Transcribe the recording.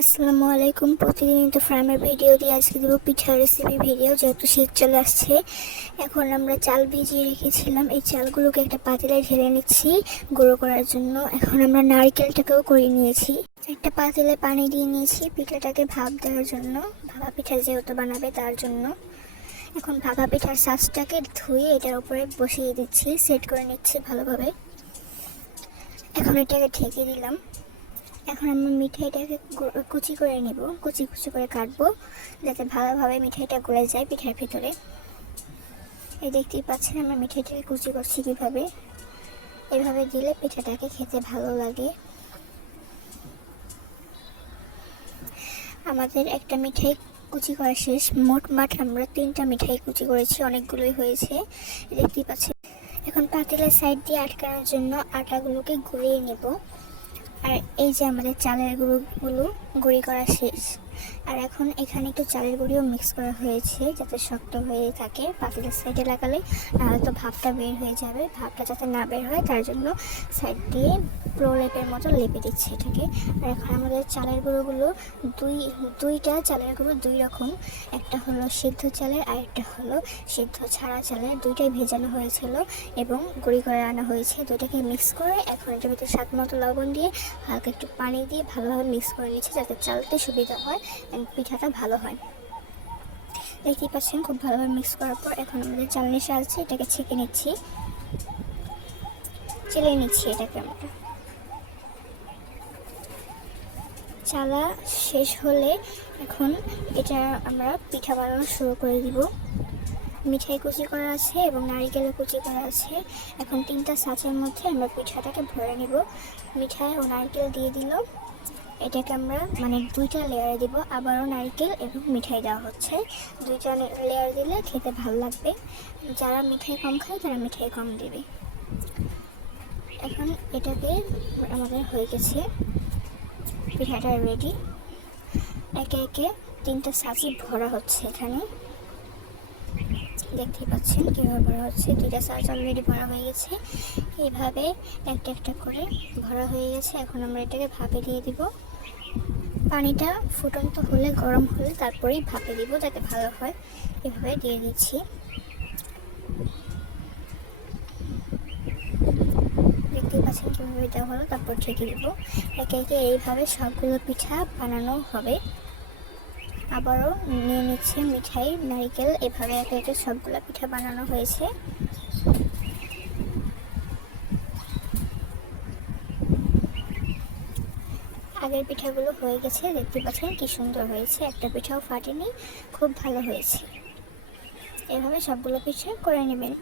আসসালামু আলাইকুম। প্রতিদিন তো ফ্রামের ভিডিও দিয়ে আজকে দেবো পিঠার রেসিপি ভিডিও। যেহেতু শীত চলে আসছে, এখন আমরা চাল ভিজিয়ে রেখেছিলাম, এই চালগুলোকে একটা পাতিলায় ঢেলে নিচ্ছি গুঁড়ো করার জন্য। এখন আমরা নারকেলটাকেও করে নিয়েছি, একটা পাতিলায় পানি দিয়ে নিয়েছি পিঠাটাকে ভাপ দেওয়ার জন্য, ভাপা পিঠা যেহেতু বানাবে তার জন্য। এখন ভাপা পিঠার শাঁসটাকে ধুয়ে এটার উপরে বসিয়ে দিচ্ছি, সেট করে নিচ্ছি ভালোভাবে। এখন এটাকে ঢেকে দিলাম। এখন আমি মিঠাইটাকে কুচি করে নেব, কুচি কুচি করে কাটবো যাতে ভালোভাবে মিঠাইটা গলে যায় পিঠার ভিতরে। এই দেখতেই পাচ্ছেন আমরা মিঠাইটাকে কুচি করছি কীভাবে। এভাবে দিলে পিঠাটাকে খেতে ভালো লাগে। আমাদের একটা মিঠাই কুচি করা শেষ। মোটমাট আমরা 3টা মিঠাই কুচি করেছি, অনেকগুলোই হয়েছে দেখতেই পাচ্ছেন। এখন পাতিলের সাইড দিয়ে আটকানোর জন্য আটাগুলোকে গুলিয়ে নেব। আর এই যে আমাদের চালের গুঁড়োগুলো গুঁড়ি করা শেষ। আর এখন এখানে একটু চালের গুঁড়িও মিক্স করা হয়েছে যাতে শক্ত হয়ে থাকে, পাতিলের সাইডে লাগালে নাহলে তো ভাপটা বের হয়ে যাবে। ভাপটা যাতে না বের হয় তার জন্য সাইড দিয়ে প্রলেপের মতো লেপে দিচ্ছে এটাকে। আর এখন আমাদের চালের গুঁড়োগুলো দুইটা চালের গুঁড়ো দুই রকম, একটা হলো সিদ্ধ চালের আর একটা হলো সিদ্ধ ছাড়া চালের। দুইটাই ভেজানো হয়েছিল এবং গুঁড়ি করে আনা হয়েছে। দুইটাকে মিক্স করে এখন এটার ভিতরে স্বাদ মতো লবণ দিয়ে হালকা একটু পানি দিয়ে ভালোভাবে মিক্স করে নিচ্ছি যাতে চালতে সুবিধা হয় এবং পিঠাটা ভালো হয়। দেখতেই পাচ্ছেন খুব ভালোভাবে মিক্স করার পর এখন আমাদের চালনির সাহায্যে এটাকে ছেঁকে নিচ্ছি, চেলে নিচ্ছি এটাকে। আমরা চালা শেষ হলে এখন এটা আমরা পিঠা বানানো শুরু করে দিব। মিঠাই কুচি করা আছে এবং নারিকেলের কুচি করা আছে। এখন 3টা ছাঁচের মধ্যে আমরা পিঠাটাকে ভরে নিব। মিঠাই ও নারকেল দিয়ে দিল, এটাকে আমরা 2টা লেয়ারে দিব। আবারও নারকেল এবং মিঠাই দেওয়া হচ্ছে, 2টা লেয়ার দিলে খেতে ভালো লাগবে। যারা মিঠাই কম খায় তারা মিঠাই কম দেবে। এখন এটাকে আমাদের হয়ে গেছে, পিঠাটা রেডি। একে একে 3টা ছাঁচি ভরা হচ্ছে। এখানে দেখতে পাচ্ছেন কীভাবে ভরা হচ্ছে। 2টা ছাঁচ অলরেডি ভরা হয়ে গেছে। এইভাবে একটা একটা করে ভরা হয়ে গেছে। এখন আমরা এটাকে ভাপে দিয়ে দিব। পানিটা ফুটন্ত হলে, গরম হলে তারপরেই ভাপে দিব যাতে ভালো হয়। এভাবে দিয়ে দিচ্ছি। দেখতেই পাচ্ছেন কীভাবে দেওয়া হলো, তারপর ঢেকে দিব। একে একে এইভাবে সবগুলো পিঠা বানানো হবে। আবারও নিয়ে নিচ্ছে মিঠাই, নারিকেল, এভাবে একে একে সবগুলো পিঠা বানানো হয়েছে। আগের পিঠাগুলো হয়ে গেছে, দেখতে পাচ্ছেন কি সুন্দর হয়েছে, একটা পিঠাও ফাটেনি, খুব ভালো হয়েছে। এভাবে সবগুলো পিঠা করে নেবেন।